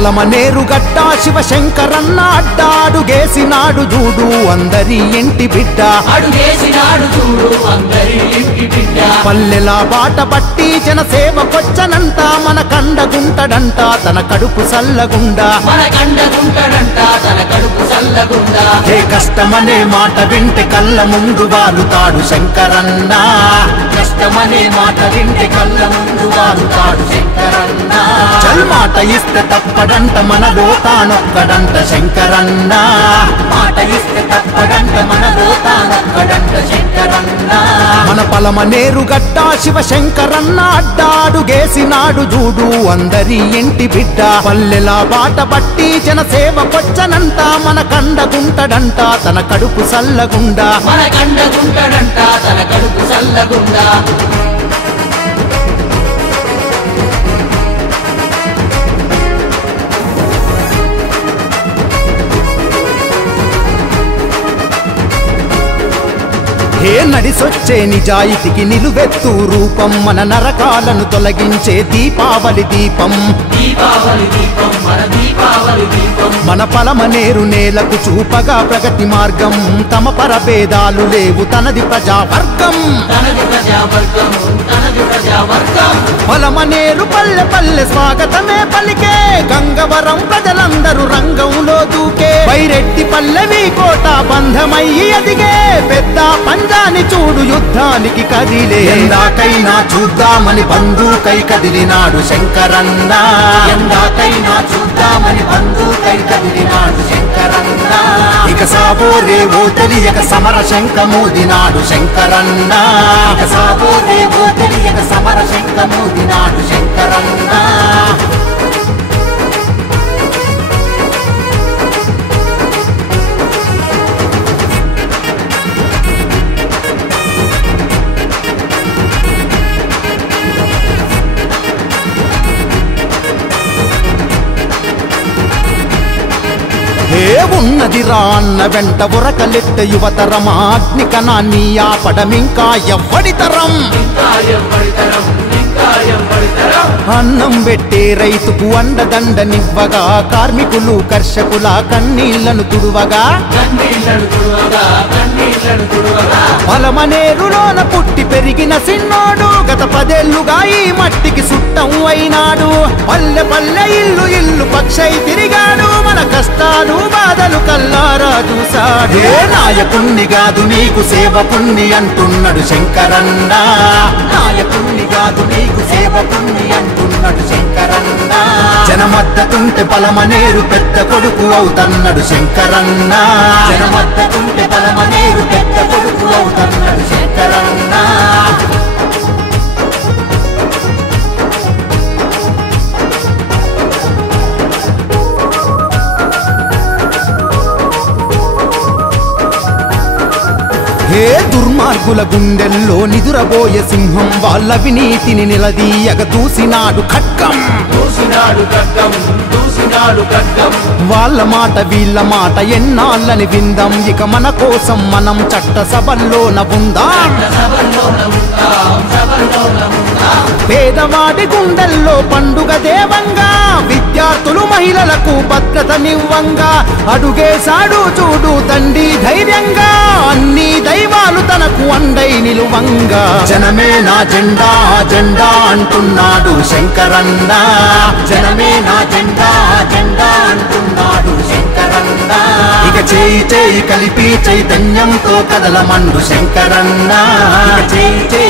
పలమనేరు గడ్డ శివశంకరన్న అడ్డాడుగేసినాడు చూడు అందరి ఇంటి బిడ్డ పల్లెల బాట పట్టి జనసేవకొచ్చనంట మన కండగుంటడంట తన కడుపు సల్లగుండా ఏ కష్టమనే మాట వింటే కళ్ళ ముందు వాలుతాడు శంకరన్న కష్టమనే మాట వింటే కళ్ళ ముందు వాలుతాడు శంకరన్న మాట ఇస్తే తప్పడంట మనలో తానొక్కడంట శంకరన్న మాట ఇస్తే తప్పడంట మనలో తానొక్కడంట శంకరన్న మన పలమనేరు గడ్డ శివశంకరన్న అడ్డాడుగేసినాడు చూడు అందరి ఇంటి బిడ్డ పల్లెల బాట పట్టి జనసేవకొచ్చనంట మన కండగుంటడంట తన కడుపు సల్లగుండా హే నడిసొచ్చే నిజాయితీకి నిలువెత్తు రూపం మన నరకాలను తొలగించే దీపావళి దీపం మన పలమనేరు నేలకు చూపగా ప్రగతి మార్గం తమ పరభేదాలు లేవు తనది ప్రజావర్గం పలమనేరు పల్లె పల్లె స్వాగతమే పలికే గంగవరం ప్రజలందరూ రంగంలో దూకే వైరెడ్డి పల్లెవి కోట బంధమయ్యి ఎదిగే పెద్ద పంజాని చూడు యుద్ధానికి కదిలే ఎందాకైనా చూద్దామని బంధుకై కదిలినాడు శంకరన్న ఎందాకైనా చూద్దామని బంధుకై కదిలినాడు శంకరన్న ఇక సాబోరేవో తెలియక సమర శంఖమూదినాడు శంకరన్న ఇక సాబోరేవో తెలియక సమర శంఖమూదినాడు శంకరన్న ఉన్నది రా అన్న వెంట ఉరకలెట్ట యువతరమా అగ్నికణాన్ని ఆపడమింకా ఎవ్వడితరం అన్నం పెట్టే రైతుకు అండదండనివ్వగా కార్మికులు కర్షకుల కన్నీళ్లను తుడువగా పలమనేరులోన పుట్టి పెరిగిన సిన్నోడు గత 10 ఏళ్లుగా ఈ మట్టికి సుట్టం అయినాడు పల్లె పల్లె ఇల్లు ఇల్లు పక్షై తిరిగాడు మన కష్టాలు బాధలు కల్లారా చూసాడు నాయకుణ్ణి కాదు నీకు సేవకుణ్ణి అంటున్నాడు శంకరన్న నాయకుణ్ణి కాదు నీకు సేవకుణ్ణి అంటున్నాడు శంకరన్న జనమద్దతుంటే పలమనేరు పెద్ద కొడుకు అవుతన్నాడు శంకరన్న జనమద్దతుంటే పలమనేరు పెద్ద కొడుకు అవుతన్నాడు శంకరన్న హే దుర్మార్గుల గుండెల్లో నిదురబోయే సింహం వాళ్ళ వినీతిని నిలదీయగ దూసినాడు ఖడ్గం వాళ్ళ మాట వీళ్ళ మాట ఎన్నాళ్ళని విందాం ఇక మన కోసం మనం చట్ట సభల్లోన ఉందాం పేదవాడి గుండెల్లో పండుగ దేవంగా విద్యార్థులు మహిళలకు భద్రతనివ్వంగా అడుగేశాడు చూడు తండ్రి ధైర్యంగా అన్ని దైవాలు తనకు అండై నిలువంగా జనమే నా జెండా జెండా అంటున్నాడు శంకరన్న జనమే నా జెండా జెండా అంటున్నాడు శంకరన్న ఇక చేయి చేయి కలిపి చైతన్యంతో కదలమండు శంకరన్న ఇక చేయి చేయి